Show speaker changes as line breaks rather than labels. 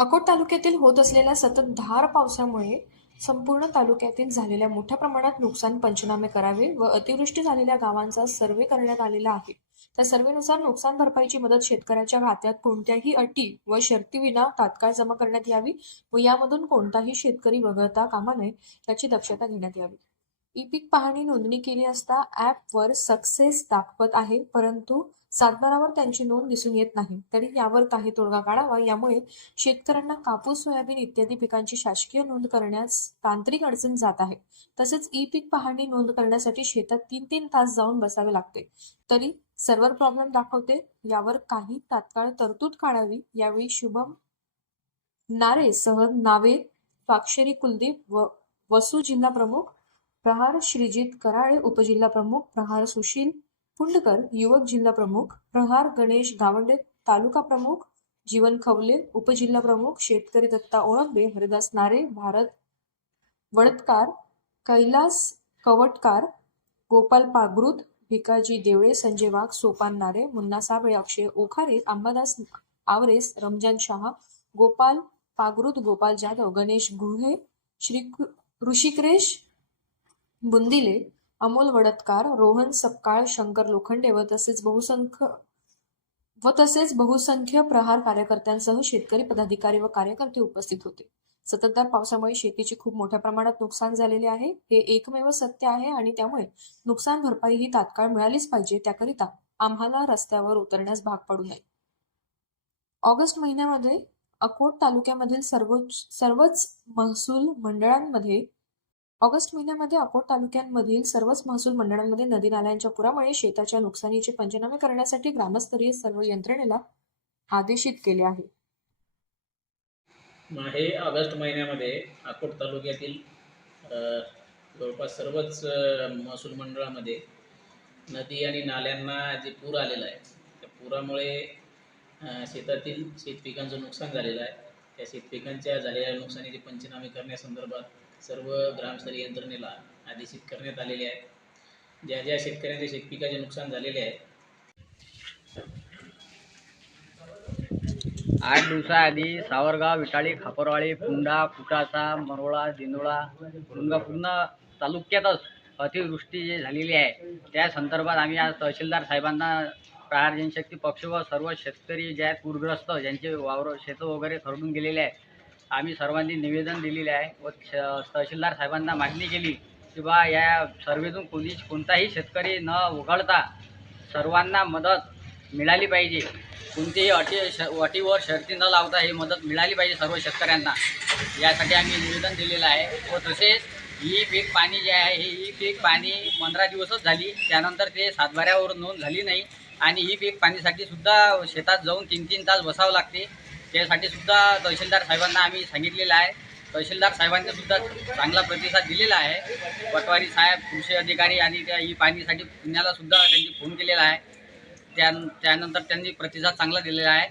अकोट तालुक्यातील होत असलेल्या सतत धार पावसामुळे संपूर्ण तालुक्यातील झालेल्या मोठ्या प्रमाणात नुकसान पंचनामे करावे व अतिवृष्टी झालेल्या गावांचा सर्वे करण्यात आलेला आहे. त्या सर्वेनुसार नुकसान भरपाईची मदत शेतकऱ्याच्या खात्यात कोणत्याही अटी व शर्तीविना तात्काळ जमा करण्यात यावी व यामधून कोणताही शेतकरी वगळता कामा नये याची दक्षता घेण्यात यावी. ई पीक पाहणी नोंदणी केली असता ॲपवर सक्सेस दाखवत आहे परंतु सातबारावर त्यांची नोंद दिसून येत नाही. तरी यावर काही तोडगा काढावा. यामुळे शेतकऱ्यांना कापूस सोयाबीन इत्यादी पिकांची शासकीय नोंद करण्यास तांत्रिक अडचण जात आहे. तसेच ई पीक पाहणी नोंद करण्यासाठी शेतात तीन तीन तास जाऊन बसावे लागते. तरी सर्व्हर प्रॉब्लेम दाखवते. यावर काही तात्काळ तरतूद काढावी. यावेळी शुभम नारे सह नावे स्वाक्षरी कुलदीप व वसू जिल्हा प्रमुख प्रहार श्रीजित कराळे उपजिल्हा प्रमुख प्रहार सुशील कुंडकर युवक जिल्हा प्रमुख प्रहार गणेश गावंडे तालुका प्रमुख जीवन खवले उपजिल्हा प्रमुख शेतकरी दत्ता ओळंबे हरिदास नारे भारत वडतकार कैलास कवटकार गोपाल पागृत भिकाजी देवळे संजय वाघ सोपान नारे मुन्ना साबळे अक्षय ओखारे अंबादास आवरेस रमजान शहा गोपाल पागृत गोपाल जाधव गणेश गुहे श्री ऋषिक्रेश बुंदिले अमोल वडतकार रोहन सपकाळ शंकर लोखंडे व तसेच बहुसंख्य व तसेच बहुसंख्य प्रहार कार्यकर्त्यांसह शेतकरी पदाधिकारी व कार्यकर्ते उपस्थित होते. सततधार पावसामुळे शेतीचे खूप मोठ्या प्रमाणात नुकसान झालेले आहे. हे एकमेव सत्य आहे आणि त्यामुळे नुकसान भरपाई ही तात्काळ मिळालीच पाहिजे. त्याकरिता आम्हाला रस्त्यावर उतरण्यास भाग पडू नये. ऑगस्ट महिन्यामध्ये अकोट तालुक्यामधील सर्वोच्च सर्वच महसूल मंडळांमध्ये ऑगस्ट महिन्यामध्ये अकोट तालुक्यांमधील सर्वच महसूल मंडळांमध्ये नदी नाल्यांच्या पुरामुळे शेताच्या नुकसानीचे पंचनामे करण्यासाठी ग्रामस्तरीय सर्व यंत्रणेला आदेशित केले आहे.
हे ऑगस्ट महिन्यामध्ये अकोट तालुक्यातील जवळपास सर्वच महसूल मंडळामध्ये नदी आणि नाल्यांना जे पूर आलेला आहे त्या पुरामुळे शेतातील शेतपिकांचं नुकसान झालेलं आहे. त्या शेतपिकांच्या झालेल्या नुकसानीचे पंचनामे करण्यासंदर्भात सर्व ग्रामस्तरीय यंत्रणेला आदेशित करण्यात आलेले आहेत. ज्या ज्या शेतकऱ्यांचे शेतपिकाचे नुकसान झालेले आहे.
आठ दिवसाआधी सावरगाव विटाळी खापरवाळी पुंडा कुटासा मरोळा दिंदोळा पूर्ण तालुक्यातच अतिवृष्टी जी झालेली आहे त्या संदर्भात आम्ही आज तहसीलदार साहेबांना प्रहार जनशक्ती पक्ष व सर्व शेतकरी जे आहेत पूरग्रस्त ज्यांचे वावर शेतं वगैरे खरडून गेलेले आहे आम्ही सर्वांनी निवेदन दिलेले आहे व श- तहसीलदार साहेबांना मागणी केली की बा या सर्वेतून कोणी कोणताही शेतकरी न वगळता सर्वांना मदत मिळाली पाहिजे. कोणतीही अटी श अटीवर शर्ती न लावता ही मदत मिळाली पाहिजे सर्व शेतकऱ्यांना. यासाठी आम्ही निवेदन दिलेलं आहे व तसेच ही पीक पाणी जे आहे हे ही पीक पाणी पंधरा दिवसच झाली. त्यानंतर ते सातबाऱ्यावर नोंद झाली नाही. आणि ही पीक पाणीसाठी सुद्धा शेतात जाऊन तीन तीन तास बसावं लागते. त्यासाठी सुद्धा तहसीलदार साहेबांना आम्ही सांगितलेलं आहे. तहसीलदार साहेबांनी सुद्धा चांगला प्रतिसाद दिलेला आहे. पटवारी साहेब कृषी अधिकारी आणि त्या ही पाणीसाठी पुण्याला सुद्धा त्यांनी फोन केलेला आहे. त्या त्यानंतर त्यांनी प्रतिसाद चांगला दिलेला आहे.